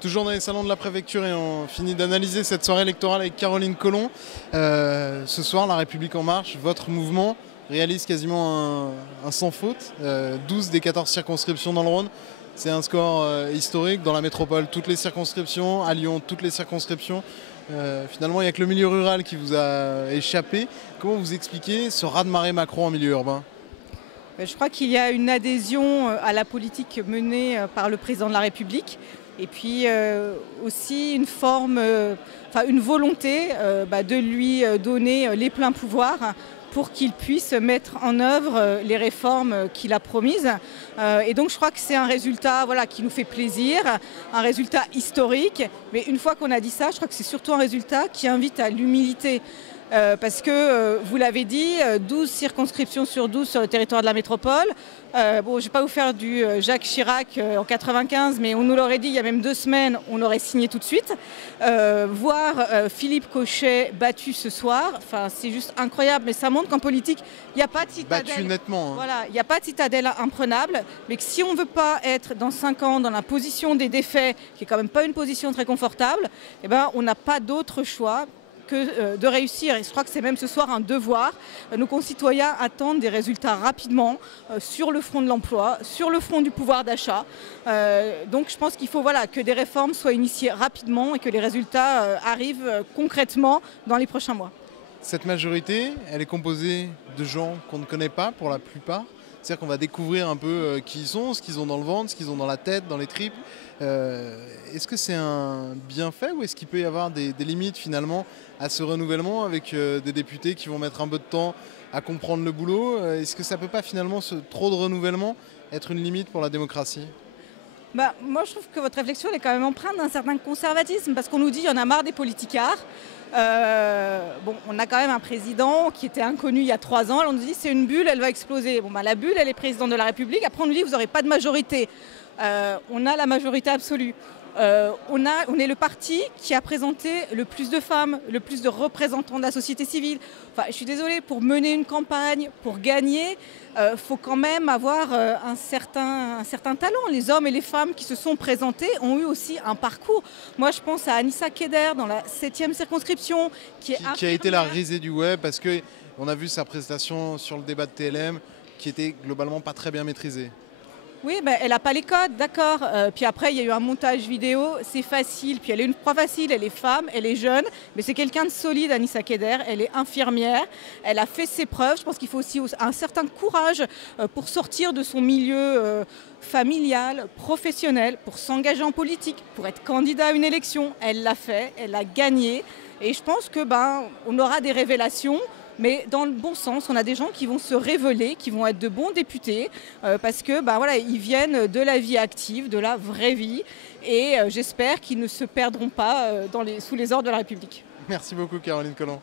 Toujours dans les salons de la préfecture et on finit d'analyser cette soirée électorale avec Caroline Collomb. Ce soir, La République En Marche, votre mouvement, réalise quasiment un sans faute. 12 des 14 circonscriptions dans le Rhône. C'est un score historique. Dans la métropole, toutes les circonscriptions. À Lyon, toutes les circonscriptions. Finalement, il n'y a que le milieu rural qui vous a échappé. Comment vous expliquez ce raz-de-marée Macron en milieu urbain ? Je crois qu'il y a une adhésion à la politique menée par le président de la République. Et puis aussi une une volonté de lui donner les pleins pouvoirs pour qu'il puisse mettre en œuvre les réformes qu'il a promises. Et donc je crois que c'est un résultat qui nous fait plaisir, un résultat historique. Mais une fois qu'on a dit ça, je crois que c'est surtout un résultat qui invite à l'humilité. Parce que, vous l'avez dit, 12 circonscriptions sur 12 sur le territoire de la métropole. Je ne vais pas vous faire du Jacques Chirac en 95, mais on nous l'aurait dit il y a même 2 semaines, on aurait signé tout de suite. Voir Philippe Cochet battu ce soir, c'est juste incroyable, mais ça montre qu'en politique, il n'y a pas de citadelle. Battu nettement. Hein. Voilà, il n'y a pas de citadelle imprenable, mais que si on ne veut pas être dans 5 ans dans la position des défaits, qui n'est quand même pas une position très confortable, on n'a pas d'autre choix que de réussir. Et je crois que c'est même ce soir un devoir. Nos concitoyens attendent des résultats rapidement sur le front de l'emploi, sur le front du pouvoir d'achat. Donc je pense qu'il faut que des réformes soient initiées rapidement et que les résultats arrivent concrètement dans les prochains mois. Cette majorité, elle est composée de gens qu'on ne connaît pas pour la plupart. C'est-à-dire qu'on va découvrir un peu qui ils sont, ce qu'ils ont dans le ventre, ce qu'ils ont dans la tête, dans les tripes. Est-ce que c'est un bienfait ou est-ce qu'il peut y avoir des limites finalement à ce renouvellement avec des députés qui vont mettre un peu de temps à comprendre le boulot? Est-ce que ça ne peut pas finalement, trop de renouvellement, être une limite pour la démocratie? Moi, je trouve que votre réflexion est quand même empreinte d'un certain conservatisme parce qu'on nous dit qu'il y en a marre des politicards. On a quand même un président qui était inconnu il y a 3 ans. On nous dit c'est une bulle, elle va exploser. La bulle, elle est présidente de la République. Après, on nous dit vous n'aurez pas de majorité. On a la majorité absolue. On est le parti qui a présenté le plus de femmes, le plus de représentants de la société civile. Je suis désolée, pour mener une campagne, pour gagner, faut quand même avoir un certain talent. Les hommes et les femmes qui se sont présentés ont eu aussi un parcours. Moi, je pense à Anissa Keder dans la 7e circonscription. Qui a été la risée du web parce qu'on a vu sa présentation sur le débat de TLM qui était globalement pas très bien maîtrisée. Oui, elle n'a pas les codes, d'accord. Puis après, il y a eu un montage vidéo, c'est facile. Puis elle est une proie facile, elle est femme, elle est jeune. Mais c'est quelqu'un de solide, Anissa Keder. Elle est infirmière, elle a fait ses preuves. Je pense qu'il faut aussi un certain courage pour sortir de son milieu familial, professionnel, pour s'engager en politique, pour être candidat à une élection. Elle l'a fait, elle a gagné. Et je pense que on aura des révélations. Mais dans le bon sens, on a des gens qui vont se révéler, qui vont être de bons députés parce que ils viennent de la vie active, de la vraie vie. Et j'espère qu'ils ne se perdront pas sous les ordres de la République. Merci beaucoup Caroline Collomb.